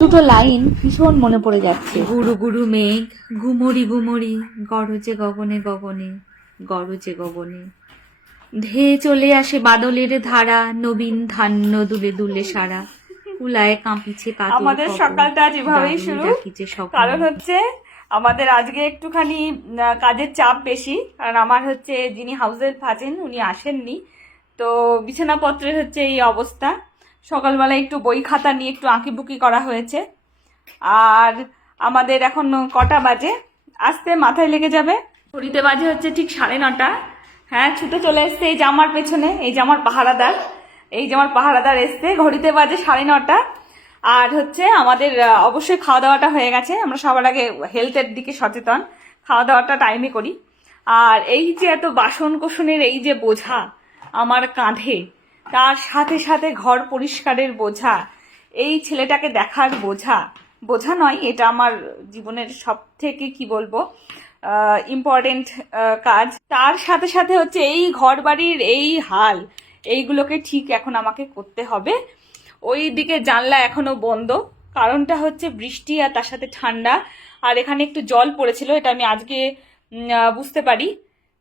দুটো লাইন ভীষণ মনে পড়ে যাচ্ছে। গুরু গুরু মেঘ ঘুমরি ঘুমরি গরজে গগনে গগনে গরজে গগনে ধেয়ে চলে আসে বাদলের ধারা নবীন ধান্য দুলে দুলে সারা কুলায় কাঁপিছে কাতর আমাদের কপন, সকালটা আজ এভাবেই দারুণ শুরু। ডাকিছে স্বপ্ন। কারণ হচ্ছে আমাদের আজকে একটুখানি কাজের চাপ বেশি, কারণ আমার হচ্ছে যিনি হাউস হেল্প আছেন উনি আসেননি, তো বিছানাপত্রের হচ্ছে এই অবস্থা। সকালবেলা একটু বই খাতা নিয়ে একটু আঁকিবুকি করা হয়েছে। আর আমাদের এখন কটা বাজে আসতে মাথায় লেগে যাবে, ঘড়িতে বাজে হচ্ছে ঠিক 9:30। হ্যাঁ, ছুটে চলে এসছে এই জামার পেছনে, এই জামার পাহারাদার এসছে। ঘড়িতে বাজে 9:30। আর হচ্ছে আমাদের অবশ্যই খাওয়া দাওয়াটা হয়ে গেছে। আমরা সবার আগে হেলথের দিকে সচেতন, খাওয়া দাওয়াটা টাইমে করি। আর এই যে এত বাসন কোসনের এই যে বোঝা আমার কাঁধে, তার সাথে সাথে ঘর পরিষ্কারের বোঝা, এই ছেলেটাকে দেখার বোঝা নয়, এটা আমার জীবনের সব থেকে কি বলবো ইম্পর্টেন্ট কাজ। তার সাথে সাথে হচ্ছে এই ঘর বাড়ির এই হাল, এইগুলোকে ঠিক এখন আমাকে করতে হবে। ওই দিকে জানলা এখনো বন্ধ, কারণটা হচ্ছে বৃষ্টি আর তার সাথে ঠান্ডা। আর এখানে একটু জল পড়েছিল, এটা আমি আজকে বুঝতে পারি।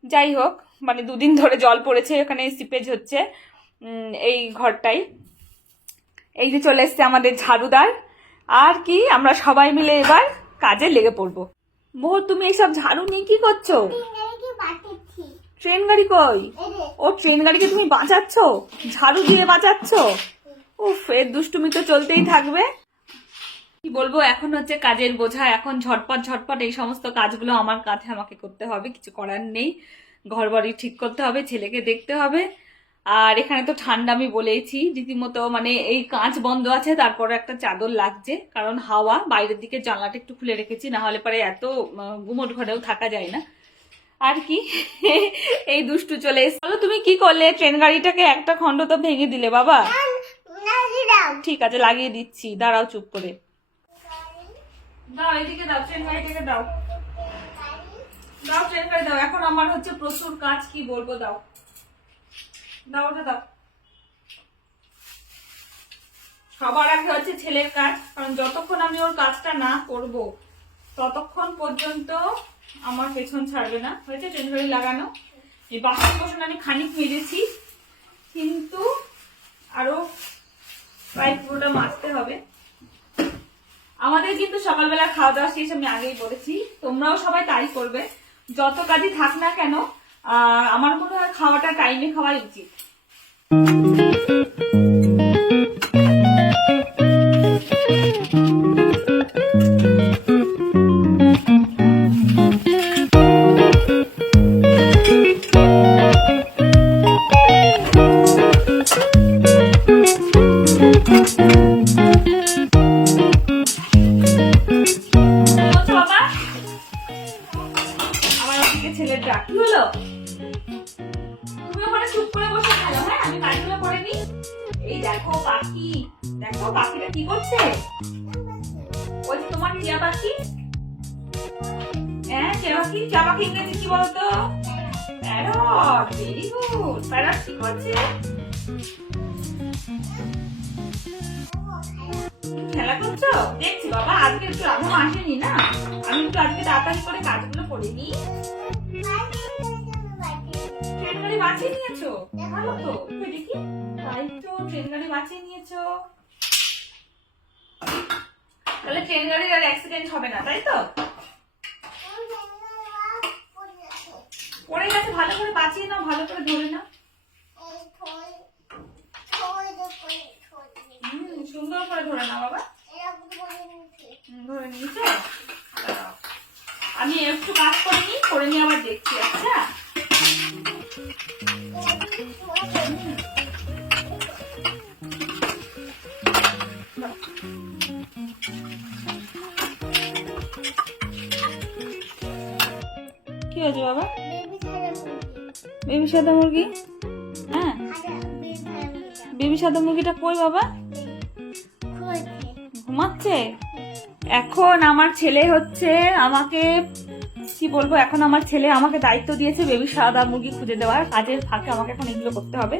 যাই হোক, মানে 2 দিন ধরে জল পড়েছে, এখানে সিপেজ হচ্ছে এই ঘরটাই। এই যে চলে এসছে আমাদের ঝাড়ুদার। আর কি, আমরা সবাই মিলে এবার কাজে লেগে পড়বো। মোহর, তুমি এইসব ঝাড়ু নিয়ে কি করছো? ট্রেন গাড়ি কই? ও ট্রেন গাড়িকে তুমি বাঁচাচ্ছ, ঝাড়ু দিয়ে বাঁচাচ্ছ? উফ, এর দুষ্টুমি তো চলতেই থাকবে। কি বলবো, এখন হচ্ছে কাজের বোঝা, এখন ঝটপট এই সমস্ত কাজগুলো আমার কাঁধে আমাকে করতে হবে, কিছু করার নেই। ঘর বাড়ি ঠিক করতে হবে, ছেলেকে দেখতে হবে। আর এখানে তো ঠান্ডা আমি বলেইছি রীতিমতো, মানে এই কাঁচ বন্ধ আছে, তারপরে একটা চাদর লাগছে, কারণ হাওয়া বাইরের দিকে জানলাটা একটু খুলে রেখেছি, না হলে পরে এত গুমোট ঘরেও থাকা যায় না। আর কি, এই দুষ্টু চলে এসে। বলো, তুমি কি করলে? ট্রেন গাড়িটাকে একটা খণ্ড তো ভেঙে দিলে বাবা। ঠিক আছে, লাগিয়ে দিচ্ছি, দাঁড়াও চুপ করে। দাও, এদিকে দাও, ট্রেন গাড়িটাকে দাও, ট্রেন গাড়ি দাও। এখন আমার হচ্ছে প্রচুর কাজ, কি বলবো, দাও ওটা দাও। সবার আগে হচ্ছে ছেলের কাজ, কারণ যতক্ষণ আমি ওর কাজটা না করব ততক্ষণ পর্যন্ত আমার পেছন ছাড়বে না। হয়েছে ট্রেন গাড়ি লাগানো। এই বাসন কোসন আমি খানিক মেজেছি, কিন্তু আরো প্রায় পুরোটা মাজতে হবে। আমাদের কিন্তু সকালবেলা খাওয়া দাওয়া শেষ, আমি আগেই বলেছি, তোমরাও সবাই তাই করবে। যত কাজই থাক না কেন, আমার মনে হয় খাওয়াটা টাইমে খাওয়াই উচিত। ছেলের ডাক কি হলো? তুমি ওখানে চুপ করে বসে থাকো। হ্যাঁ, আমি কাজগুলো করে নি। এই দেখো পাখি, দেখো পাখিটা কি করছে। ওই যে তোমার টিয়া পাখি। হ্যাঁ, টিয়া পাখি ইংরেজি কি বলতো? প্যারট। Very good. প্যারট কি করছে? খেলা করছো? দেখছি বাবা, আজকে একটু রাঘব আসেনি না, আমি একটু আজকে তাড়াতাড়ি করে কাজগুলো করে নিই। ট্রেন গাড়ি বাঁচিয়ে নিয়েছো, ভালো তো। দেখি, তাই তো, ট্রেন গাড়ি বাঁচিয়ে নিয়েছো, তাহলে ট্রেন গাড়ির আর অ্যাক্সিডেন্ট হবে না, তাই তো? পড়ে গেছে, ভালো করে বাঁচিয়ে নাও, ভালো করে ধরে নাও। সুন্দর করে ধরে নাও বাবা। ধরে নিয়েছো? আমি একটু কাজ করে নিই, করে নিয়ে আবার দেখছি। আচ্ছা, কি হয়েছে বাবা? বেবি সাদা মুরগি? হ্যাঁ, বেবি সাদা মুরগিটা কই বাবা? ঘুমাচ্ছে। এখন আমার ছেলে হচ্ছে আমাকে কি বলবো, এখন আমার ছেলে আমাকে দায়িত্ব দিয়েছে বেবি সাদা মুরগি খুঁজে দেওয়ার। কাজের ফাঁকে আমাকে এখন এগুলো করতে হবে।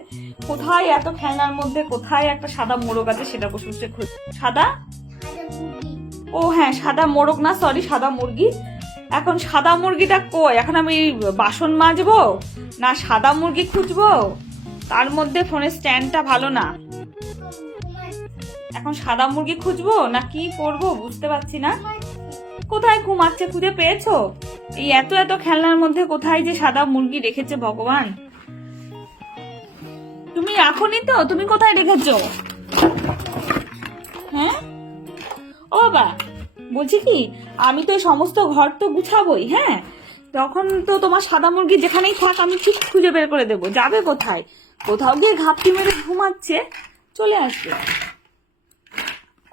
কোথায় এত খেলনার মধ্যে কোথায় একটা সাদা মোরগ আছে, সেটা বসে বসে খুঁজে। সাদা ও হ্যাঁ, সাদা মোরগ না, সরি, সাদা মুরগি। এখন সাদা মুরগিটা কই? এখন আমি বাসন মাজবো না সাদা মুরগি খুঁজবো? তার মধ্যে ফোনের স্ট্যান্ডটা ভালো না। এখন সাদা মুরগি খুঁজবো না কি করব বুঝতে পারছি না। কোথায় ঘুমাচ্ছে খুঁজে পেয়েছো? এই এত এত খেলনার মধ্যে কোথায় যে সাদা মুরগি রেখেছে ভগবান। তুমি রাখোনি তো? তুমি কোথায় রেখেছো? হ্যাঁ ও বাবা, বলছি কি, আমি তো এই সমস্ত ঘর তো গুছাবোই, হ্যাঁ, তখন তো তোমার সাদা মুরগি যেখানেই থাক আমি ঠিক খুঁজে বের করে দেবো। যাবে কোথায়? কোথাও গিয়ে ঘাপটি মেরে ঘুমাচ্ছে, চলে আসবে।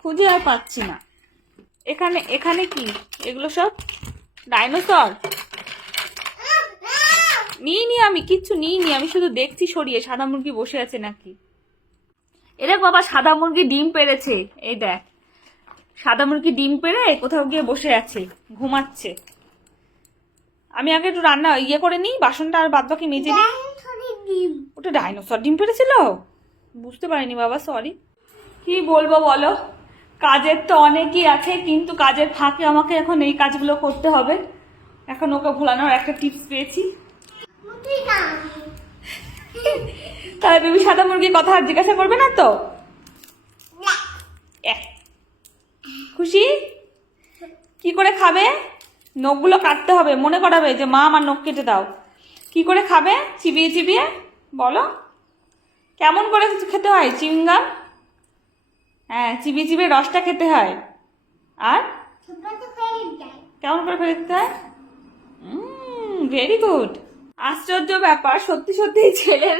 খুঁজে আর পাচ্ছি না। এখানে এখানে কি এগুলো সব? ডাইনোসর? নিইনি, আমি কিচ্ছু নিইনি, আমি শুধু দেখছি সরিয়ে সাদা মুরগি বসে আছে নাকি। এরে বাবা, সাদা মুরগি ডিম পেড়েছে, এই দেখ, সাদা মুরগি ডিম পেড়ে কোথাও গিয়ে বসে আছে, ঘুমাচ্ছে। আমি আগে একটু রান্না করে নিই, বাসনটা আর বাদ বাকি মেজে নিই। ওটা ডাইনোসর ডিম পেড়েছিল? বুঝতে পারিনি বাবা, সরি। কি বলবো বলো, কাজের তো অনেকই আছে, কিন্তু কাজের ফাঁকে আমাকে এখন এই কাজগুলো করতে হবে। এখন ওকে ভোলানোর একটা টিপস পেয়েছি। তাহলে বেবি সাদা মুরগির কথা আর জিজ্ঞাসা করবে না তো? খুশি? কি করে খাবে? নখগুলো কাটতে হবে, মনে করাবে যে মা আমার নখ কেটে দাও। কি করে খাবে? চিবিয়ে চিবিয়ে? বলো কেমন করে খেতে হয় চিউইংগাম? হ্যাঁ, চিবিয়ে চিবিয়ে রসটা খেতে হয়। আর কেমন করে ফেলে দিতে হয়? Very good. আশ্চর্য ব্যাপার, সত্যি সত্যি ছেলের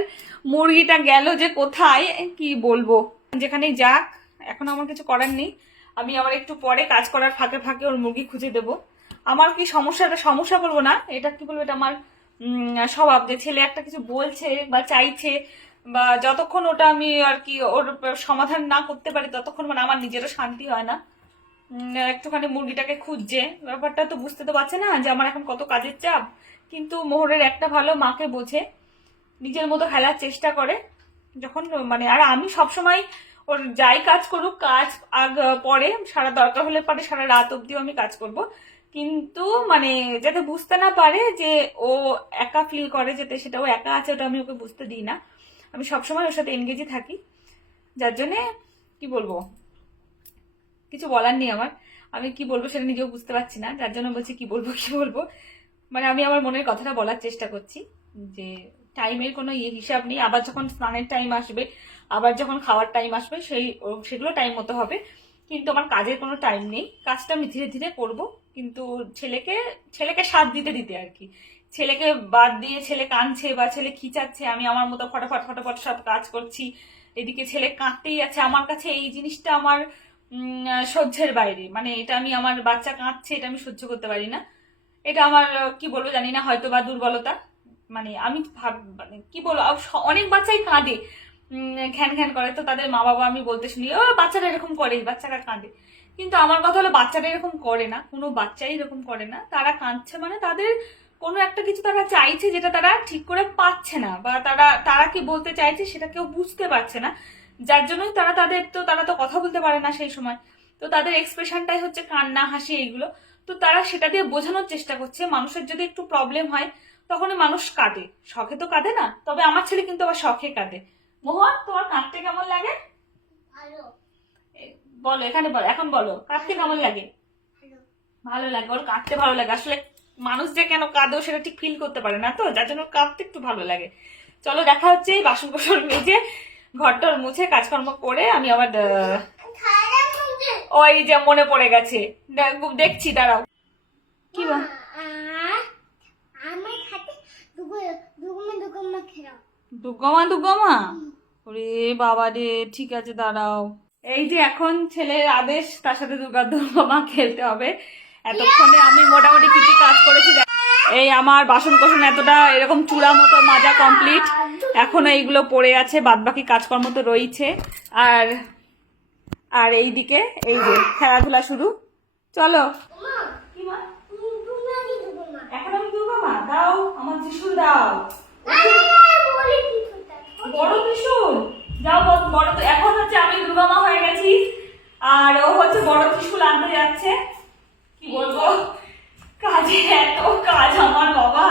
মুরগিটা গেল যে কোথায়, কি বলবো। যেখানেই যাক, এখন আমার কিছু করার নেই। আমি আবার একটু পরে কাজ করার ফাঁকে ফাঁকে ওর মুরগি খুঁজে দেবো। আমার কি সমস্যা বলবো না, এটা কি বলবো, এটা আমার স্বভাব, যে ছেলে একটা কিছু বলছে বা চাইছে, বা যতক্ষণ ওটা আমি আর কি ওর সমাধান না করতে পারি ততক্ষণ মানে আমার নিজেরও শান্তি হয় না। একটুখানি মুরগিটাকে খুঁজছে, ব্যাপারটা তো বুঝতে তো পারছে না যে আমার এখন কত কাজের চাপ। কিন্তু মোহরের একটা ভালো, মাকে বোঝে, নিজের মতো খেলার চেষ্টা করে যখন মানে। আর আমি সবসময় ওর যাই কাজ করুক, কাজ পরে সারা দরকার হলে পারে সারা রাত অব্দিও আমি কাজ করব, কিন্তু মানে যাতে বুঝতে না পারে যে ও একা ফিল করে, যাতে সেটা ও একা আছে ওটা আমি ওকে বুঝতে দিই না। আমি সবসময় ওর সাথে এনগেজই থাকি, যার জন্যে কি বলবো, কিছু বলার নেই আমার। আমি কি বলবো সেটা নিজেও বুঝতে পারছি না, যার জন্য বলছি কি বলবো। মানে আমি আমার মনের কথাটা বলার চেষ্টা করছি, যে টাইমের কোনো হিসাব নেই। আবার যখন স্নানের টাইম আসবে, আবার যখন খাওয়ার টাইম আসবে, সেগুলো টাইম মতো হবে, কিন্তু আমার কাজের কোনো টাইম নেই। কাজটা আমি ধীরে ধীরে করবো, কিন্তু ছেলেকে সাথ দিতে আর কি। ছেলেকে বাদ দিয়ে ছেলে কাঁদছে বা ছেলে খিচাচ্ছে, আমি আমার মতো ফটাফট সব কাজ করছি, এদিকে ছেলে কাঁদতেই আছে। আমার কাছে এই জিনিসটা আমার সহ্যের বাইরে। মানে এটা আমি, আমার বাচ্চা কাঁদছে এটা আমি সহ্য করতে পারি না। এটা আমার কি বলবো জানি না, হয়তো বা দুর্বলতা। মানে আমি মানে কি বলবো, অনেক বাচ্চাই কাঁদে, ঘ্যান ঘ্যান করে, তো তাদের মা বাবা আমি বলতে শুনি ও বাচ্চারা এরকম করে, বাচ্চারা কাঁদে। কিন্তু আমার কথা হলো বাচ্চারা এরকম করে না, কোনো বাচ্চাই এরকম করে না। তারা কাঁদছে মানে তাদের কোনো একটা কিছু তারা চাইছে, যেটা তারা ঠিক করে পাচ্ছে না, বা তারা কি বলতে চাইছে সেটা কেউ বুঝতে পারছে না, যার জন্যই তারা তো কথা বলতে পারে না সেই সময়। তো তাদের এক্সপ্রেশনটাই হচ্ছে কান্না, হাসি, এইগুলো। তো তারা সেটা দিয়ে বোঝানোর চেষ্টা করছে মানুষের যদি একটু প্রবলেম হয় তখনই মানুষ কাঁদে, শখে তো কাঁদে না। তবে আমার ছেলে কিন্তু আবার শখে কাঁদে। মোহন, তোমার কাঁদতে কেমন লাগে? বলো, এখানে বলো, এখন বলো, কাঁদতে কেমন লাগে? ভালো লাগে, ওর কাঁদতে ভালো লাগে। আসলে মানুষ যে কেন কাঁদে সেটা ঠিক ফিল করতে পারে না, তো যার জন্য কাঁদতে একটু ভালো লাগে। চলো, দেখা হচ্ছে এই বাসন কোসন মেজে ঘরটার মুছে কাজকর্ম করে আমি আবার ওই যে মনে পড়ে গেছে, দেখছি, দাঁড়াও। কি বা দুগমা? ওরে বাবা রে, ঠিক আছে দাঁড়াও। এই যে এখন ছেলের আদেশ, তার সাথে দুগমা খেলতে হবে। এতক্ষণে আমি মোটামুটি কিছু কাজ করেছি। এই আমার বাসন কোসন এতটা এরকম চূড়া মতো মাজা কমপ্লিট, এখনো এইগুলো পড়ে আছে, বাদ বাকি কাজকর্ম তো রয়েছে। আর এইদিকে এই যে খেলাধুলা শুরু। চলো, এখন আমি দুর্গমা দাও, আমার ত্রিশূল দাও, বড় ত্রিশূল যাও, বড় তো। এখন হচ্ছে আমি দুর্গমা হয়ে গেছি, আর ও হচ্ছে বড় ত্রিশূল আনতে যাচ্ছে। কি বলবো, কাজে এত কাজ আমার বাবা।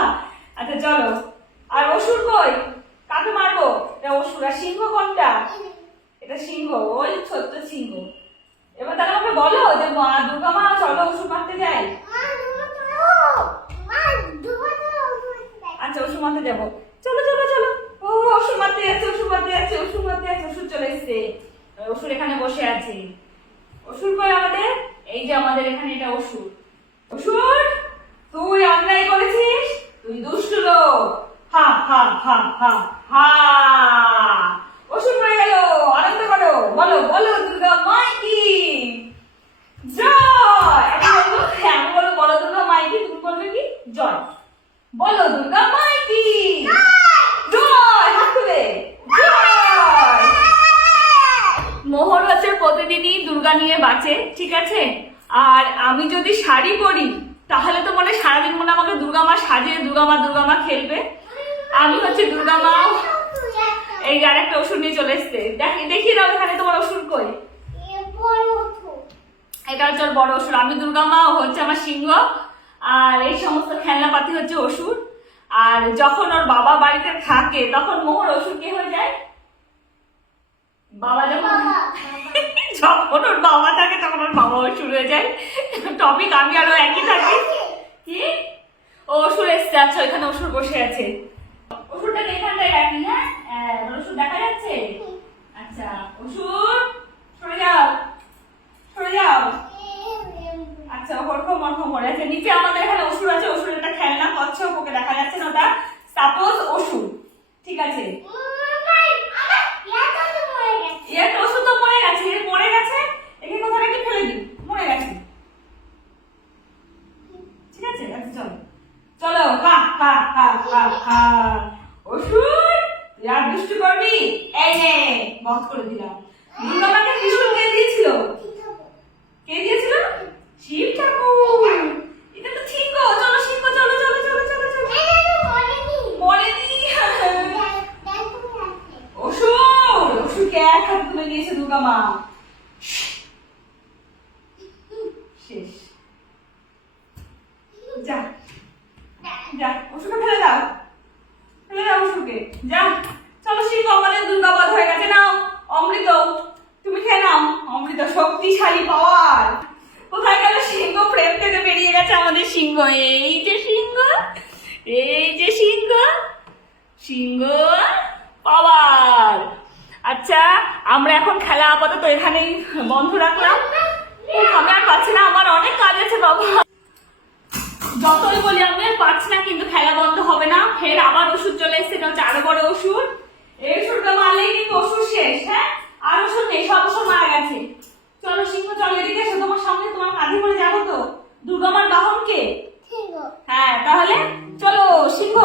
আচ্ছা চলো। আর অসুর কই? কাকে মারবো? এটা অসুর। আর সিংহ কোনটা? এটা সিংহ, ওই ছোট্ট সিংহ। এবার তাহলে আমাকে বলো যে মা দুর্গা মা চলো অসুর মারতে যাই। আচ্ছা অসুর মারতে যাবো, চলো চলো চলো। ও অসুর মারতে যাচ্ছে, অসুর মারতে যাচ্ছে, অসুর মারতে যাচ্ছে। অসুর চলে এসছে, অসুর এখানে বসে আছে। অসুর কই আমাদের? এই যে আমাদের এখানে এটা অসুর। অসুর, তুই অন্যায় করেছিস, তুই দুষ্ট লোক। হা হা হা হা হা। অসুর পড়ে গেল, আনন্দ করো। বলো বলো দুর্গা মাইকি জয়। আমি বলবো, আমি বলবো বলো দুর্গা মাইকি, তুমি বলবে কি? জয়। বলো দুর্গা মাইকি জয়। হাত তুলে জয়। মোহর হচ্ছে প্রতিদিনই দুর্গা নিয়ে বাঁচে, ঠিক আছে? আর আমি যদি শাড়ি পরি তাহলে তো মনে সারাদিন মনে আমাকে দুর্গা মা সাজিয়ে দুর্গা মা খেলবে। আমি হচ্ছে দুর্গা মা। এই আর একটা অসুর নিয়ে চলে এসছে, দেখিয়ে দাও এখানে তোমার অসুর কই? এটা হচ্ছে ওর বড় অসুর। আমি দুর্গা মা, ও হচ্ছে আমার সিংহ। আর এই সমস্ত খেলনাপাতি হচ্ছে অসুর। আর যখন ওর বাবা বাড়িতে থাকে তখন মোহর অসুর কে হয়ে যায়? বাবা যখন যখন ওর বাবা থাকে তখন ওর বাবা অসুর হয়ে যায়। টপিক আমি আরো একই থাকি। কি? ও অসুর এসছে। আচ্ছা এখানে অসুর বসে আছে। অসুরটাকে এখানটায় রাখি। হ্যাঁ অসুর দেখা যাচ্ছে? আচ্ছা অসুর সরে যাও, সরে যাও। আচ্ছা হরকম মরকম করে আছে। নিচে আমাদের এখানে অসুর আছে। অসুরের একটা খেলনা কচ্ছপ, ওকে দেখা যাচ্ছে না। ওটা সাপোজ অসুর, ঠিক আছে? একটা অসুর তো মরে গেছে, মরে গেছে। একে কোথা থেকে ফেলে দিই, মরে গেছে, ঠিক আছে? আচ্ছা চলো চলো। হা হা হা হা হা। অসুর তুই আর দুষ্টু করবি? এই নে বন্ধ করে দিলাম। দুর্গা মাকে ত্রিশূল কে দিয়েছিল? কে দিয়েছিল? শিব ঠাকুর। এটা তো ঠিক গো। চলো সিংহ, চলো চলো চলো চলো চলো। মরেনি। অসুর, অসুরকে এক হাত তুলে নিয়েছে দুর্গা মা। শেষ। যা যা, অসুরকে ফেলে দাও, ফেলে দাও অসুরকে। যা চলো সিংহ, আমাদের দুর্গাবাদ হয়ে গেছে। নাও অমৃত, তুমি খেয়ে নাও অমৃত। শক্তিশালী পাওয়ার। কোথায় গেল সিংহ? ফ্রেম থেকে বেরিয়ে গেছে আমাদের সিংহ। এই যে সিংহ, এই যে সিংহ, সিংহ পাওয়ার। আচ্ছা আমরা এখন খেলা আপাতত এখানেই বন্ধ রাখলাম। আমি আর পাচ্ছি না, আমার অনেক কাজ আছে বাবা। যতই বলি আমি আর পাচ্ছি না, কিন্তু খেলা বন্ধ হবে না। ফের আবার ওষুধ চলে এসছে, এটা হচ্ছে আরো বড় ওষুধ। এই ওষুধটা মারলেই কিন্তু ওষুধ শেষ। হ্যাঁ আর ওষুধ নেই, সব ওষুধ মারা গেছে। চলো সিংহ চলো এদিকে এসো, তোমার সঙ্গে তোমার কাঁধে করে যাবো তো। দুর্গা মার বাহন কে? হ্যাঁ তাহলে চলো সিংহ।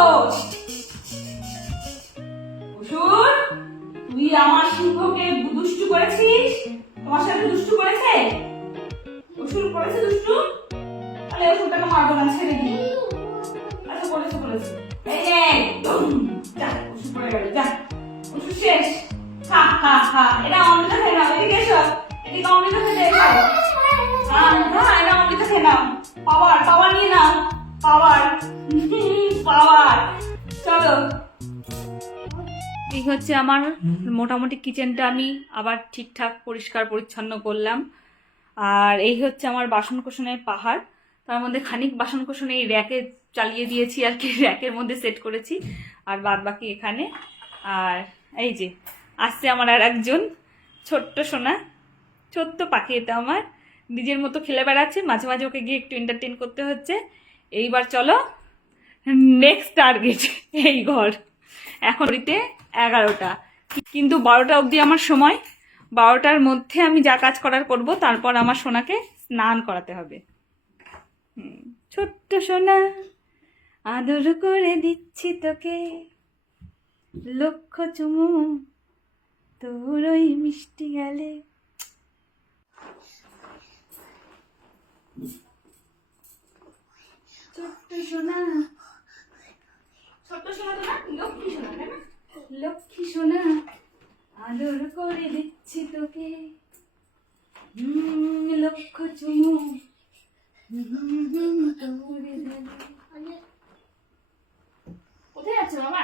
অসুর তুই আমার সিংহকে দুষ্টু করেছিস, তোমার সাথে দুষ্টু করেছে? অসুর করেছে দুষ্টু? তাহলে অসুরটাকে মারবো না, ছেড়ে দিই। আচ্ছা করেছে করেছে। এই নে যা, অসুর পড়ে গেল। যা অসুর শেষ। হা হা হা। এটা অমৃত খেয়ে নাও, এদিকে এসো, এদিকে অমৃত খেতে এসো। হ্যাঁ এটা অমৃত খেয়ে নাও। পাওয়ার, পাওয়ার নিয়ে নাও, পাওয়ার পাওয়ার। চলো। এই হচ্ছে আমার মোটামুটি কিচেনটা আমি আবার ঠিকঠাক পরিষ্কার পরিচ্ছন্ন করলাম। আর এই হচ্ছে আমার বাসন কোসনের পাহাড়। তার মধ্যে খানিক বাসন কোসন এই র্যাকে চালিয়ে দিয়েছি আর কি, র্যাকের মধ্যে সেট করেছি। আর বাদ বাকি এখানে। আর এই যে আসছে আমার আর একজন ছোট্ট সোনা, ছোট্ট পাখি। এটা আমার নিজের মতো খেলে বেড়াচ্ছে, মাঝে মাঝে ওকে গিয়ে একটু এন্টারটেন করতে হচ্ছে। এইবার চলো নেক্সট টার্গেট এই ঘর। এখন ঘড়িতে 11টা, কিন্তু 12টা অবধি আমার সময়। 12টার মধ্যে আমি যা কাজ করার করব, তারপর আমার সোনাকে স্নান করাতে হবে। ছোট্ট সোনা আদর করে দিচ্ছি তোকে, লক্ষ চুমু তোর ওই মিষ্টি গালে। ছোট্ট সোনা, ছোট্ট সোনা তো না, লক্ষ্মী সোনা, তাই না? লক্ষ্মী সোনা আদর করে দিচ্ছি তোকে। লক্ষ চুমু কোথায় যাচ্ছ বাবা?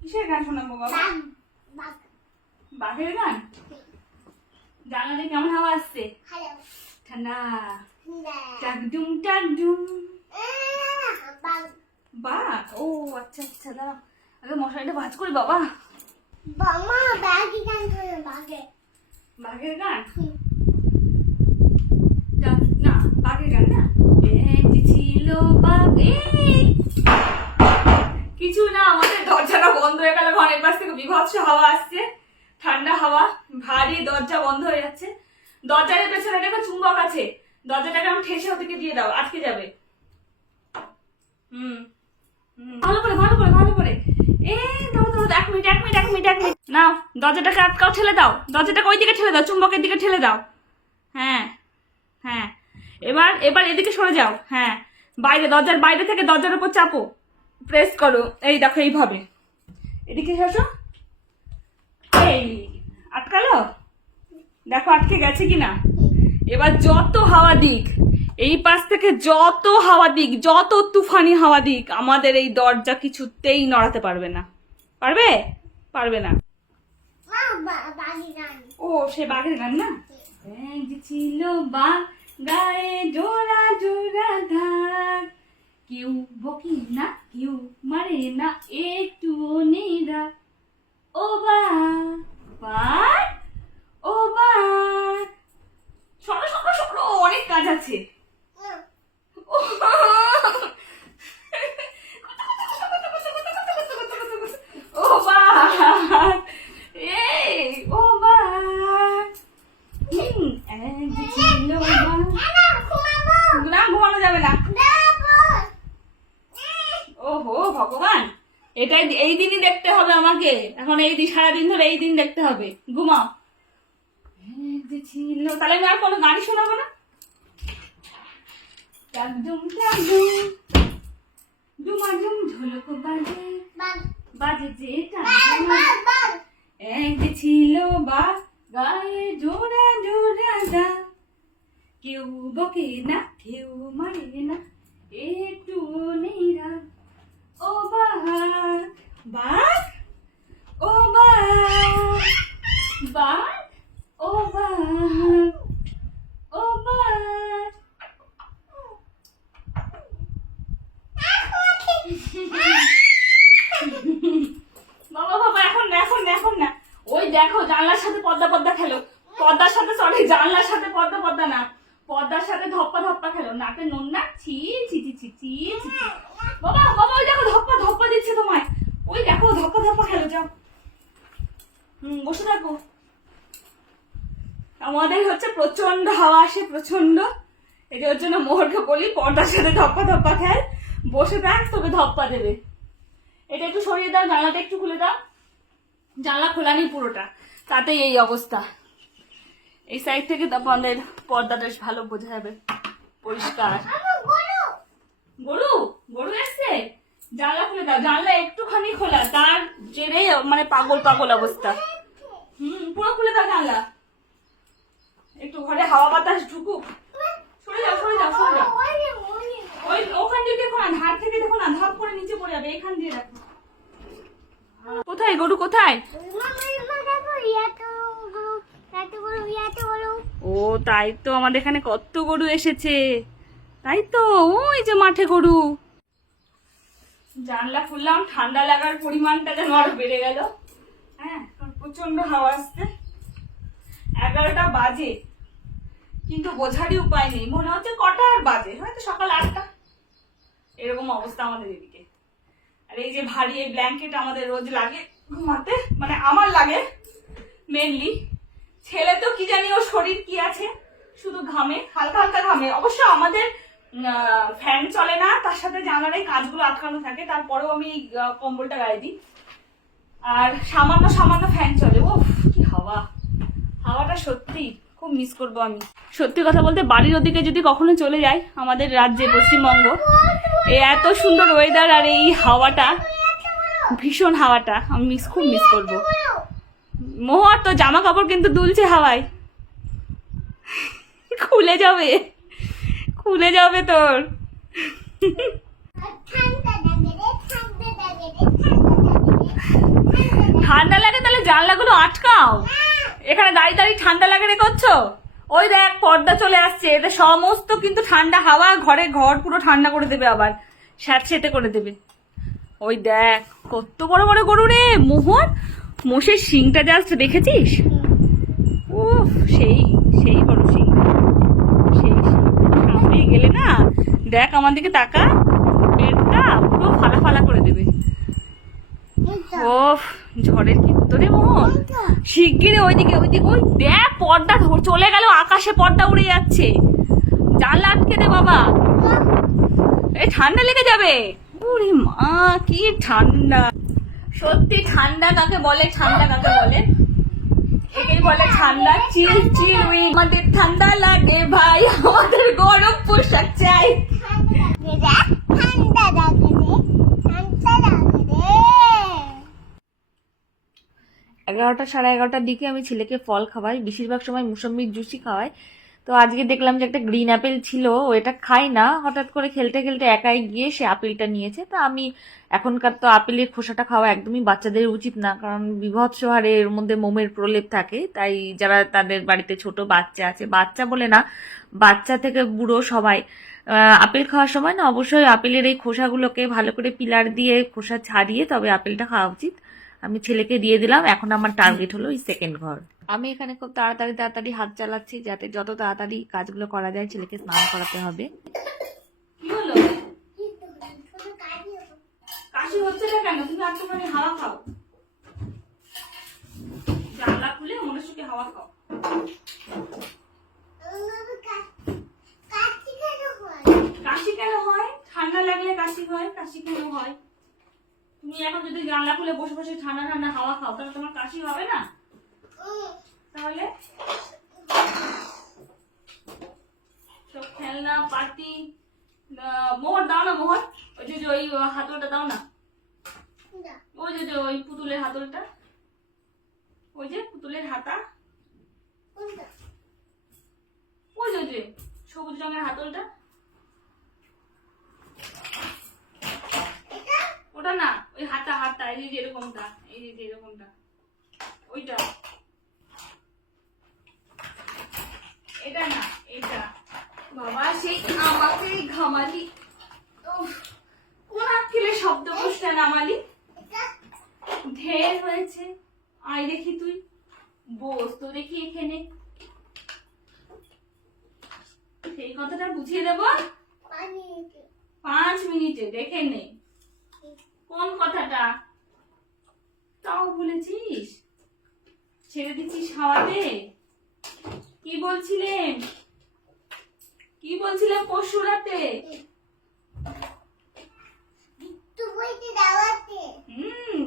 কিসের গান শোনাবো বাবা? বাঘের গান? জানালে কেমন হাওয়া আসছে? ঠান্ডা। টাকডুম টাকডুম। বাঘ? ও আচ্ছা আচ্ছা, দাঁড়া আগে মশারিটা ভাঁজ করি বাবা। বাঘের গান না, বাঘের গান না। ছিল বাঘ, কিছু না, আমাদের দরজাটা বন্ধ হয়ে গেল। ঘরের পাশ থেকে বিভৎস হাওয়া আসছে, ঠান্ডা হাওয়া, ভারী দরজা বন্ধ হয়ে যাচ্ছে। দরজার পেছনে দেখো চুম্বক আছে, দরজাটাকে আমি ঠেসে ওদিকে দিয়ে দাও, আটকে যাবে। ভালো করে ভালো করে ভালো করে। এক মিনিট নাও, দরজাটাকে আটকাও, ঠেলে দাও, দরজাটাকে ওই দিকে ঠেলে দাও, চুম্বকের দিকে ঠেলে দাও। হ্যাঁ হ্যাঁ, এবার এবার এদিকে সরে যাও। হ্যাঁ, বাইরে, দরজার বাইরে থেকে দরজার উপর চাপো, প্রেস করো। এই দেখো এইভাবে, এদিকে এসো। এই আটকালো, দেখো আটকে গেছে কিনা। এবার যত হাওয়া দিক, এই পাশ থেকে যত হাওয়া দিক, যত তুফানি হাওয়া দিক, আমাদের এই দরজা কিছুতেই নড়াতে পারবে না। পারবে? পারবে না। ও সে বাঘের গান না? ছিল বাঘ গায়ে জোড়া জোড়া ধার, কেউ বকি না, কেউ মারে না, একটু নেই। ও বাঘ, ও বাঘ, সরো সরো সরো, অনেক কাজ আছে। ও বাঘ, এই ও বাঘ, না ঘুমানো যাবে না। ওহো ভগবান, এটাই এই দিনই দেখতে হবে আমাকে এখন, এই দিন সারাদিন ধরে এই দিন দেখতে হবে। ঘুমাও। ছিল, তাহলে আমি আর কোনো গানই শোনাবো না। টাকডুম টাকডুম ডুমাডুম ঢোলক বাজে, বাজে যে এক ছিল বাঘ গায়ে জোড়া জোড়া দাগ, কেউ বকে না, কেউ মারে না, একটু নেই রাগ। ও বাঘ, বাঘ, ও বাঘ, বাঘ, ও বাঘ, ও বাঘ। বাবা বাবা, এখন না এখন না এখন না। ওই দেখো জানলার সাথে পর্দা পর্দা খেলো, পর্দার সাথে, সরি জানলার সাথে পর্দা পর্দা না, পর্দার সাথে ধপ্পা ধপ্পা খেলো। নাকে নুন না, ছি ছি ছি ছি ছি ছি। বাবা বাবা, ওই দেখো ধপ্পা ধপ্পা দিচ্ছে তোমায়, ওই দেখো ধপ্পা ধপ্পা খেলো, যাও। বসে থাকো। আমাদের হচ্ছে প্রচন্ড হাওয়া আসে, প্রচন্ড। এই ওর জন্য মোহরকে বলি পর্দার সাথে ধপ্পা ধপ্পা খেল, বসে থাক, তোকে ধপ্পা দেবে। এটা একটু সরিয়ে দাও, জানলাটা একটু খুলে দাও। জানলা খোলা নেই পুরোটা, তাতেই এই অবস্থা। এই সাইড থেকে আমাদের পর্দাটা বেশ ভালো বোঝা যাবে, পরিষ্কার। গরু গরু এসছে, জানলা খুলে দাও। জানলা একটুখানি খোলা, তার জেরে মানে পাগল পাগল অবস্থা। পুরো খুলে দাও জানলা, একটু ঘরে হাওয়া বাতাস ঢুকুক। সরে যাও সরে যাও সরে যাও। ওই ওখান দিয়ে দেখো না, ধার থেকে দেখো না, ধাপ করে নিচে পড়ে যাবে। এখান দিয়ে দেখো। কোথায় গরু, কোথায়? ও তাই তো, আমাদের এখানে কত গরু এসেছে। তাই তো, ওই যে মাঠে গরু। জানলা খুললাম, ঠান্ডা লাগার পরিমাণটা যেন আরো বেড়ে গেল। হ্যাঁ, প্রচন্ড হাওয়া আসছে। 11টা বাজে, কিন্তু বোঝারই উপায় নেই। মনে হচ্ছে কটা আর বাজে, হয়তো সকাল 8টা, এরকম অবস্থা আমাদের এদিকে। আর এই যে ভারী এই ব্ল্যাঙ্কেট আমাদের রোজ লাগে ঘুমাতে, মানে আমার লাগে মেনলি। ছেলে তো কি জানি ওর শরীর কি আছে, শুধু ঘামে, হালকা হালকা ঘামে। অবশ্য আমাদের ফ্যান চলে না, তার সাথে জানালার এই কাজগুলো আটকানো থাকে, তারপরেও আমি কম্বলটা গায়ে দিই। আর সামান্য সামান্য ফ্যান চলে। ও কি হাওয়া, হাওয়াটা সত্যি খুব মিস করবো আমি। সত্যি কথা বলতে বাড়ির ওদিকে যদি কখনো চলে যাই, আমাদের রাজ্যে পশ্চিমবঙ্গ, এই এত সুন্দর ওয়েদার আর এই হাওয়াটা, ভীষণ হাওয়াটা আমি খুব মিস করবো। মোহর তো জামা কাপড় কিন্তু দুলছে হাওয়ায়, খুলে যাবে, খুলে যাবে তোর। ঠান্ডা লাগে তাহলে জানলাগুলো আটকাও, এখানে দাঁড়িয়ে দাঁড়িয়ে ঠান্ডা লাগে রে করছো। ওই দেখ পর্দা চলে আসছে, এতে সমস্ত কিন্তু ঠান্ডা হাওয়া ঘর পুরো ঠান্ডা করে দেবে, আবার স্যাঁতসেঁতে করে দেবে। ওই দেখ কত বড় বড় গরু রে মোহর, মোষের শিংটা জাস্ট দেখেছিস? ও সেই সেই বড় শিং, সেই সামনে গেলে না দেখ আমার দিকে তাকা, পেটটা পুরো ফালা ফালা করে দেবে। ও ঝড়ের কি উত্তরে মোহন, শিগগিরই ওইদিকে ওইদিকে, ওই দেখ পর্দা চলে গেল, আকাশে পর্দা উড়ে যাচ্ছে, জানলা আটকে দে বাবা, এই ঠান্ডা লেগে যাবে। ওরে মা কি ঠান্ডা, সত্যি ঠান্ডা কাকে বলে, ঠান্ডা কাকে বলে, একেই বলে ঠান্ডা। চিল চিল উই, আমাদের ঠান্ডা লাগে ভাই, আমাদের গরম পোশাক চাই। 11টা 11:30টার দিকে আমি ছেলেকে ফল খাওয়াই, বেশিরভাগ সময় মুসম্বির জুসই খাওয়াই। তো আজকে দেখলাম যে একটা গ্রিন অ্যাপেল ছিল, ওটা খাই না, হঠাৎ করে খেলতে খেলতে একাই গিয়ে সে আপেলটা নিয়েছে। তো আমি এখনকার তো আপেলের খোসাটা খাওয়া একদমই বাচ্চাদের উচিত না, কারণ বিভৎস হারে এর মধ্যে মোমের প্রলেপ থাকে। তাই যারা তাদের বাড়িতে ছোট বাচ্চা আছে, বাচ্চা বলে না, বাচ্চা থেকে বুড়ো সবাই আপেল খাওয়ার সময় না অবশ্যই আপেলের এই খোসাগুলোকে ভালো করে পিলার দিয়ে খোসা ছাড়িয়ে তবে আপেলটা খাওয়া উচিত। আমি ছেলেকে দিয়ে দিলাম, এখন আমার টার্গেট হলো এই সেকেন্ড ঘর। আমি এখানে খুব তাড়াতাড়ি হাত চালাচ্ছি, যাতে যত তাড়াতাড়ি কাজগুলো করা যায়। ছেলেকে স্নান করাতে হবে। কি হলো, কাশি হচ্ছে না কেন? তুমি একটুখানি হাওয়া খাও, জানলা খুলে মনুষ্যকে হাওয়া খাও। কাশি কেন হয়? ঠান্ডা লাগলে কাশি হয়, কাশি কেন হয়? তুমি এখন যদি জানলা খুলে বসে বসে ঠান্ডা ঠান্ডা হাওয়া খাও, তাহলে তোমার কাশি হবে না? তাহলে সব খেলনা পার্টি। মোহর দাও না, মোহর ওই যে ওই হাতলটা দাও না, ওই যে ওই পুতুলের হাতলটা, ওই যে পুতুলের হাতা, ওই যে সবুজ রঙের হাতলটা, ওটা না, ওই হাতা হাতা, এই যে এরকমটা, এই যে এরকমটা, ওইটা, এটা না, এটা। বাবা সেই আমাকে ঘামালি, কোন আক্কেলে শব্দ বসটা নামালি, ঢের হয়েছে। আয় দেখি তুই বস, তো দেখি এখানে সেই কথাটা বুঝিয়ে দেব 5 মিনিটে। দেখে নে কোন কথাটা, তাও ভুলেছিস, ছেড়ে দিচ্ছিস হাওয়াতে। কি বলছিলেন, কি বলছিলেন পরশু রাতে?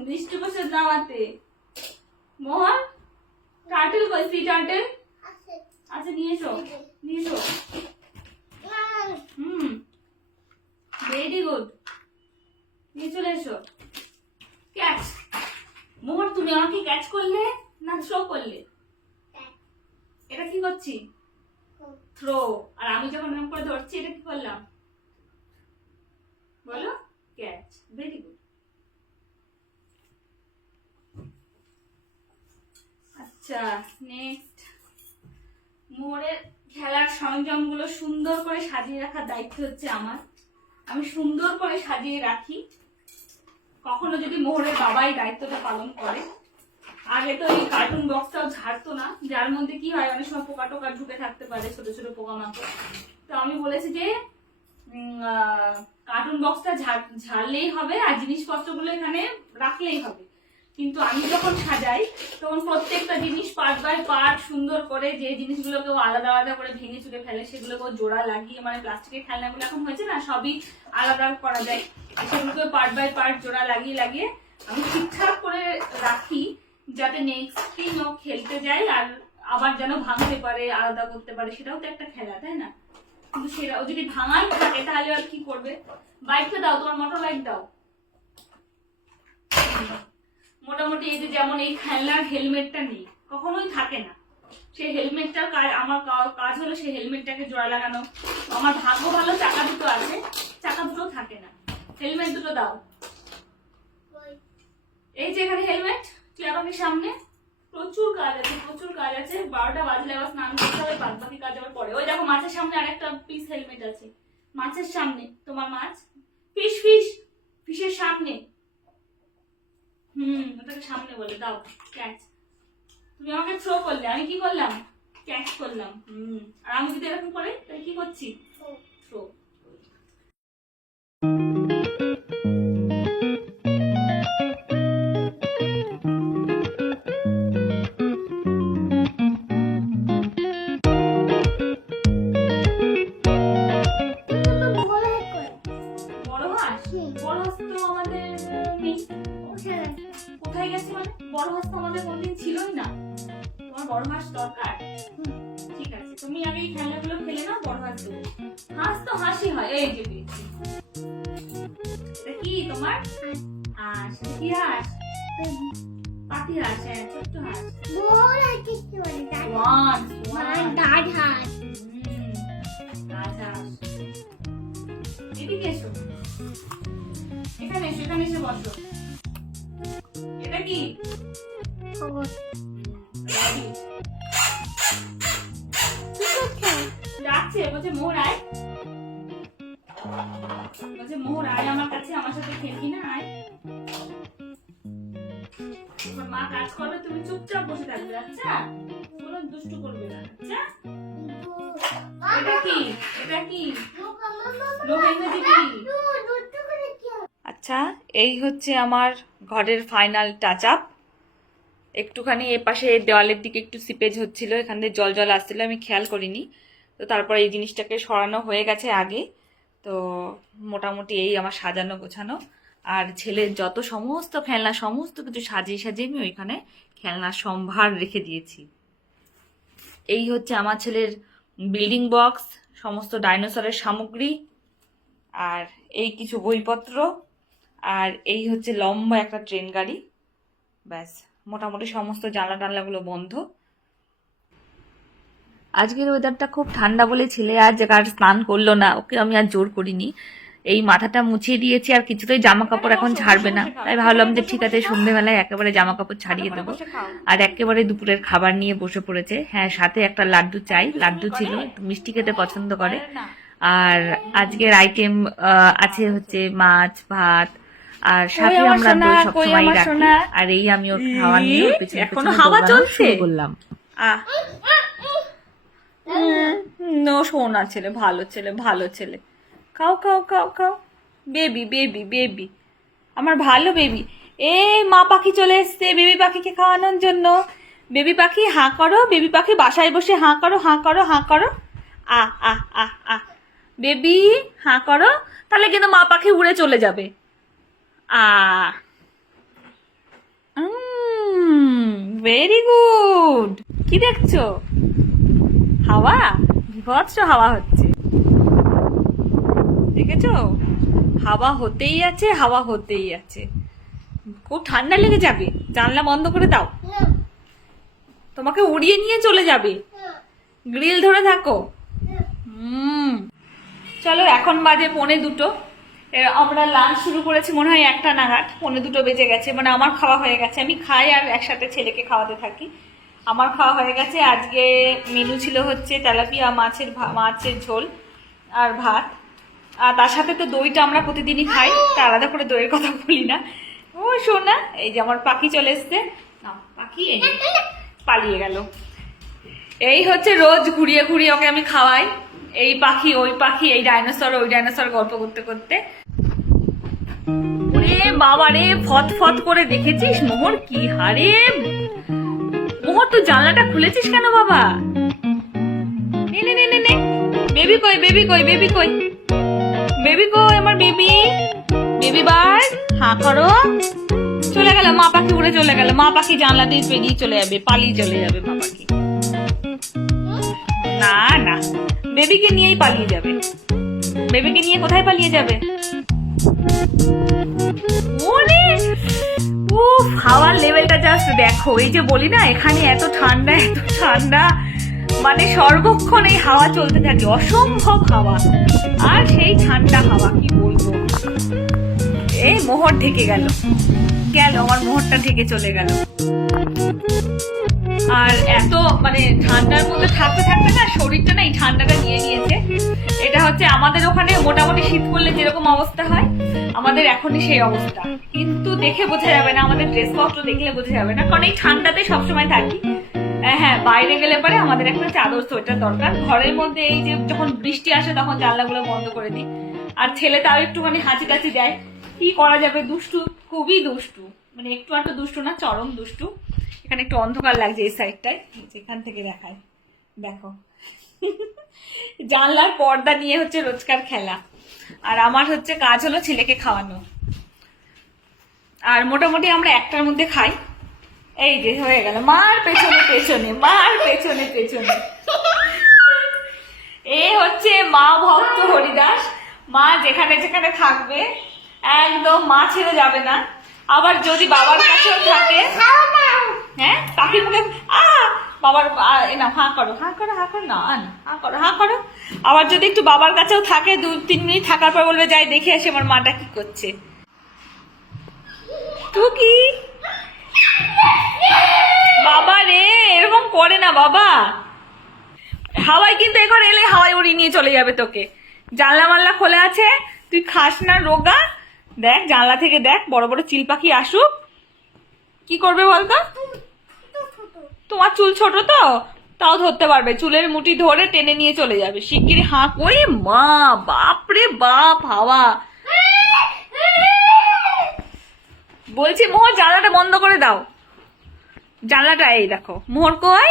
বৃষ্টি বছর দাওয়াতে। মোহন টার্টেল কই, ফ্রি টার্টেল আচ্ছা নিয়ে এসো, নিয়ে এসো। ভেরি গুড, নিয়ে চলে এসো। ক্যাচ। মোহন তুমি আমাকে ক্যাচ করলে না থ্রো করলে? এটা কি করছি? থ্রো। আর আমি যখন এরকম করে ধরছি, এটা কি করলাম বলো? ক্যাচ। Very good. আচ্ছা নেক্সট, মোহরের খেলার সরঞ্জামগুলো সুন্দর করে সাজিয়ে রাখার দায়িত্ব হচ্ছে আমার। আমি সুন্দর করে সাজিয়ে রাখি, কখনো যদি মোহরের বাবাই দায়িত্বটা পালন করে। আগে তো এই কার্টুন বক্সটাও ঝাড়তো না, যার মধ্যে কি হয় অনেক সময় পোকা টোকা ঢুকে থাকতে পারে, ছোট ছোট পোকামাকড়। তো আমি বলেছি যে কার্টুন বক্সটা ঝাড়লেই হবে আর জিনিসপত্রগুলো এখানে রাখলেই হবে। কিন্তু আমি যখন সাজাই তখন প্রত্যেকটা জিনিস পার্ট বাই পার্ট সুন্দর করে, যে জিনিসগুলোকেও আলাদা আলাদা করে ভেঙে চুরে ফেলে সেগুলোকেও জোড়া লাগিয়ে, মানে প্লাস্টিকের খেলনাগুলো এখন হয়েছে না, সবই আলাদা করা যায়, সেগুলোকে পার্ট বাই পার্ট জোড়া লাগিয়ে লাগিয়ে আমি ঠিকঠাক করে রাখি, যাতে নেক্সট দিন ও খেলতে যায় আর আবার যেন ভাঙতে পারে, আলাদা করতে পারে। সেটাও তো একটা খেলা, তাই না? কিন্তু সেটা ও যদি ভাঙাই থাকে তাহলে আর কি করবে? বাইকটা দাও, তোমার মোটর বাইক দাও। মোটামুটি এই যে যেমন এই খেলনার হেলমেটটা নেই, কখনোই থাকে না। সেই হেলমেটটার কাজ, আমার কাজ হলো সেই হেলমেটটাকে জোড়া লাগানো। আমার ভাগ্য ভালো, চাকা দুটো আছে, চাকা দুটো থাকে না। হেলমেট দুটো দাও। এই যে এখানে হেলমেট, টিয়া পাখির সামনে প্রচুর কাজ আছে, প্রচুর কাজ আছে। 12টা বাজলে আবার স্নান করতে হবে, বাদ বাকি কাজ আবার পরে। ওই দেখো মাছের সামনে আরেকটা পিস হেলমেট আছে, মাছের সামনে। তোমার মাছ, ফিশ ফিশ, ফিশের সামনে। ওটাকে সামনে বলে দাও, ক্যাচ। তুমি আমাকে থ্রো করলে, আমি কি করলাম? ক্যাচ করলাম। আর আমি যদি এরকম করে তাহলে কি করছি? থ্রো। বড় হাঁস তো আমাদের নেই। কোথায় গেছে মানে? বড় হাঁস তো আমাদের কোনদিন ছিলই না। তোমার বড় হাঁস দরকার? ঠিক আছে, তুমি আগে এই খেলনাগুলো ফেলে নাও, বড় হাঁস দেবো। হাঁস তো হাসি হয়। এই যে পেয়েছি। এটা কি তোমার হাঁস? কি হাঁস? পাতি হাঁস। হ্যাঁ, ছোট্ট হাঁস। রাজহাঁস। এদিকে এসো, এখানে এসো, এখানে এসে বসো। এটা কি? ডাকছে, বলছে মোহর আয়, বলছে মোহর আয় আমার কাছে, আমার সাথে খেলবি না? আয়। তোমার মা কাজ করবে, তুমি চুপচাপ বসে থাকবে। আচ্ছা, কোনো দুষ্টু করবে না। আচ্ছা, এটা কি? এটা কি? লোক ইংরেজি কি? আচ্ছা, এই হচ্ছে আমার ঘরের ফাইনাল টাচ আপ। একটুখানি এ পাশে দেওয়ালের দিকে একটু সিপেজ হচ্ছিল, এখান থেকে জল জল আসছিল, আমি খেয়াল করিনি। তো তারপরে এই জিনিসটাকে সরানো হয়ে গেছে আগে। তো মোটামুটি এই আমার সাজানো গোছানো। আর ছেলের যত সমস্ত খেলনা, সমস্ত কিছু সাজিয়ে সাজিয়ে আমি ওইখানে খেলনার সম্ভার রেখে দিয়েছি। এই হচ্ছে আমার ছেলের বিল্ডিং বক্স, সমস্ত ডাইনোসরের সামগ্রী, আর এই কিছু বইপত্র, আর এই হচ্ছে লম্বা একটা ট্রেন গাড়ি। ব্যাস, মোটামুটি সমস্ত জানলা টানলাগুলো বন্ধ। আজকের ওয়েদারটা খুব ঠান্ডা বলে ছেলে আজ আর স্নান করলো না, ওকে আমি আর জোর করিনি। এই মাথাটা মুছিয়ে দিয়েছি, আর কিছুতেই জামা কাপড় এখন ছাড়বে না। তাই ভাবলাম যে ঠিক আছে, সন্ধ্যেবেলায় একেবারে জামা কাপড় ছাড়িয়ে দেবো। আর একেবারে দুপুরের খাবার নিয়ে বসে পড়েছে। হ্যাঁ, সাথে একটা লাড্ডু চাই, লাড্ডু ছিল, মিষ্টি খেতে পছন্দ করে। আর আজকের আইটেম আছে হচ্ছে মাছ, ভাত, আর সাথে আমরা দই সবসময় রাখি। আর এই আমি ওর খাওয়া নিয়ে এখনো হাওয়া চলছে করলাম। সোনা ছেলে, ভালো ছেলে, ভালো ছেলে। খাও খাও খাও খাও, বেবি বেবি বেবি, আমার ভালো বেবি। মা পাখি চলে এসছে বেবি পাখিকে খাওয়ানোর জন্য। বেবি পাখি হাঁ করো, বেবি পাখি বাসায় বসে হাঁ করো, হাঁ করো, হাঁ করো। আ আ আ আ বেবি হাঁ করো, তাহলে কিন্তু মা পাখি উড়ে চলে যাবে। Very good. কি দেখছো? হাওয়া, বিভৎস হাওয়া হচ্ছে, দেখেছো? হাওয়া হতেই আছে, হাওয়া হতেই আছে। খুব ঠান্ডা লেগে যাবে, জানলা বন্ধ করে দাও, তোমাকে উড়িয়ে নিয়ে চলে যাবে। গ্রিল ধরে থাকো। চলো, এখন বাজে 1:45। আমরা লাঞ্চ শুরু করেছি মনে হয় 1টা নাগাদ, 1:45 বেজে গেছে। মানে আমার খাওয়া হয়ে গেছে, আমি খাই আর একসাথে ছেলেকে খাওয়াতে থাকি। আমার খাওয়া হয়ে গেছে। আজকে মেনু ছিল হচ্ছে তেলাপিয়া মাছের ঝোল আর ভাত, আর তার সাথে তো দইটা আমরা প্রতিদিনই খাই, তা আলাদা করে দইয়ের কথা বলি না। ও শোনা, এই যে আমার পাখি চলে এসছে। পাখি পালিয়ে গেল। এই হচ্ছে রোজ ঘুরিয়ে ঘুরিয়ে ওকে আমি খাওয়াই, এই পাখি ওই পাখি, এই ডাইনোসর ওই ডাইনোসর, গল্প করতে করতে। ওরে বাবা রে, ফত ফত করে দেখেছিস মোহর? কি হারে মোহর, তুই জানলাটা খুলেছিস কেন বাবা? নে নে নে নে নে, বেবি কই, বেবি কই, বেবি কই, বেবি কই আমার বেবি? বেবি বার্ড, হাঁ করো। চলে গেল মা পাখি, উড়ে চলে গেল। মা পাখি জানলা দিয়ে বেরিয়ে চলে যাবে, পালিয়ে চলে যাবে মা পাখি। না না, বেবিকে নিয়েই পালিয়ে যাবে। বেবিকে নিয়ে কোথায় পালিয়ে যাবে? ওরে উফ, হাওয়ার লেভেলটা জাস্ট দেখো। এই যে বলি না এখানে এত ঠান্ডা, এত ঠান্ডা, মানে সর্বক্ষণ এই হাওয়া চলতে থাকে, অসম্ভব হাওয়া। আর সেই ঠান্ডা হাওয়া কি বলবো। এই মোহর ঢেকে গেল, আমার মোহরটা ঢেকে চলে গেল। আর এত মানে ঠান্ডার মধ্যে থাকতে থাকতে না শরীরটা না এই ঠান্ডাটা নিয়ে নিয়েছে। এটা হচ্ছে আমাদের ওখানে মোটামুটি শীত পড়লে যেরকম অবস্থা হয় আমাদের এখনই সেই অবস্থা, কিন্তু দেখে বোঝা যাবে না, আমাদের ড্রেসপত্র দেখলে বোঝা যাবে না, কারণ এই ঠান্ডাতে সবসময় থাকি। হ্যাঁ, বাইরে গেলে পরে আমাদের একটা চাদর সোয়েটার দরকার। ঘরের মধ্যে এই যে যখন বৃষ্টি আসে তখন জানলাগুলো বন্ধ করে দিই। আর ছেলে তাও একটুখানি হাঁচি টাচি দেয়, কি করা যাবে, দুষ্টু, খুবই দুষ্টু, মানে একটু একটু দুষ্টু না, চরম দুষ্টু। এখানে একটু অন্ধকার লাগছে এই সাইডটায়, এখান থেকে দেখায়, দেখো জানলার পর্দা নিয়ে হচ্ছে রোজকার খেলা। আর আমার হচ্ছে কাজ হলো ছেলেকে খাওয়ানো। আর মোটামুটি আমরা একটার মধ্যে খাই। এই যে হয়ে গেল মার পেছনে পেছনে, মার পেছনে পেছনে। এই হচ্ছে মা ভক্ত হরিদাস। মা যেখানে যেখানে থাকবে একদম মা ছেড়ে যাবে না। আবার যদি বাবার কাছেও থাকে, হ্যাঁ পাখির মুখে বাবার না, হাঁ করো, হাঁ করো, হাঁ করো, না হাঁ করো, হাঁ করো। আবার যদি একটু বাবার কাছেও থাকে 2-3 মিনিট থাকার পর বলবে যাই দেখে আসে আমার মাটা কি করছে। টুকি বাবা রে, এরকম করে না বাবা। হাওয়াই কিন্তু এখন এলে হাওয়াই উড়িয়ে নিয়ে চলে যাবে তোকে। জানলা মাল্লা খোলা আছে, তুই খাস না রোগা। দেখ জানলা থেকে দেখ, বড় বড় চিল পাখি আসুক, কি করবে বলতো? তোমার চুল ছোট তো, তাও ধরতে পারবে, চুলের মুঠি ধরে টেনে নিয়ে চলে যাবে শিগগিরই। হাঁ কই মা, বাপরে বাপ হাওয়া। বলছি মোহর জানলাটা বন্ধ করে দাও, জানলাটা। এই দেখো মোহর কই,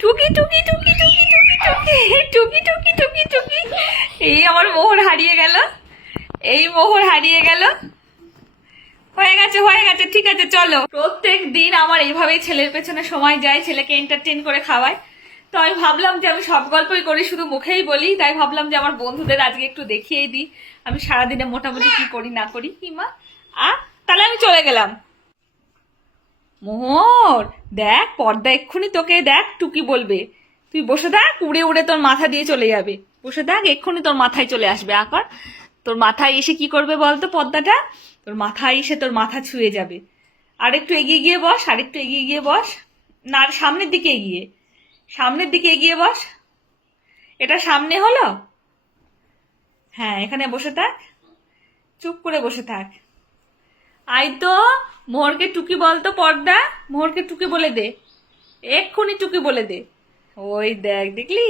টুকি টুকি টুকি টুকি টুকি টুকি টুকি টুকি টুকি টুকি। এই আমার মোহর হারিয়ে গেল, এই মোহর হারিয়ে গেল। হয়ে গেছে, হয়ে গেছে, ঠিক আছে চলো। প্রত্যেক দিন আমার এইভাবেই ছেলের পেছনে সময় যায়, ছেলেকে এন্টারটেন করে খাওয়াই। তো আমি ভাবলাম যে আমি সব গল্পই করি, শুধু মুখেই বলি, তাই ভাবলাম যে আমার বন্ধুদের আজকে একটু দেখিয়েই দিই আমি সারাদিনে মোটামুটি কি করি না করি। কি মা তাহলে আমি চলে গেলাম। মোহর দেখ পর্দা, এক্ষুনি তোকে দেখ টুকি বলবে, তুই বসে থাক, উড়ে উড়ে তোর মাথা দিয়ে চলে যাবে। বসে থাক, এক্ষুনি তোর মাথায় চলে আসবে। আকার তোর মাথায় এসে কি করবে বলতো, পর্দাটা তোর মাথায় এসে তোর মাথা ছুঁয়ে যাবে। আর একটু এগিয়ে গিয়ে বস, আর একটু এগিয়ে গিয়ে বস, না আর সামনের দিকে এগিয়ে, সামনের দিকে এগিয়ে বস। এটা সামনে হলো, হ্যাঁ এখানে বসে থাক, চুপ করে বসে থাক। আই তো মোহরকে টুকি বলতো পর্দা, মোহরকে টুকি বলে দে, এক্ষুনি টুকি বলে দে। ওই দেখ, দেখলি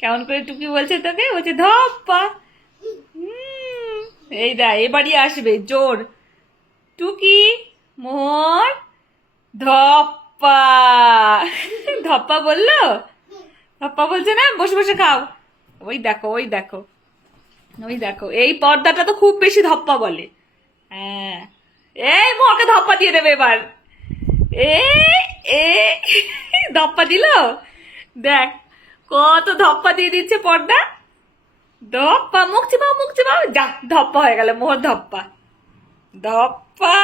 কেমন করে টুকি বলছে তোকে, বলছে ধপ্পা। এই দেখ এবারই আসবে জোর, টুকি মোহর ধপ্পা। ধপ্পা বললো, ধপ্পা বলছে না, বসে বসে খাও। ওই দেখো, ওই দেখো, ওই দেখো, এই পর্দাটা তো খুব বেশি ধপ্পা বলে। হ্যাঁ এই মোহকে ধপ্পা দিয়ে দেবে এবার। এ ধপ্পা দিল, দেখ কত ধপ্পা দিয়ে দিচ্ছে পর্দা। ধপ্পা, মুখ চিপাও, মুখ চিপাও, যা ধপ্পা হয়ে গেল মোহর ধপ্পা, ধপ্পা।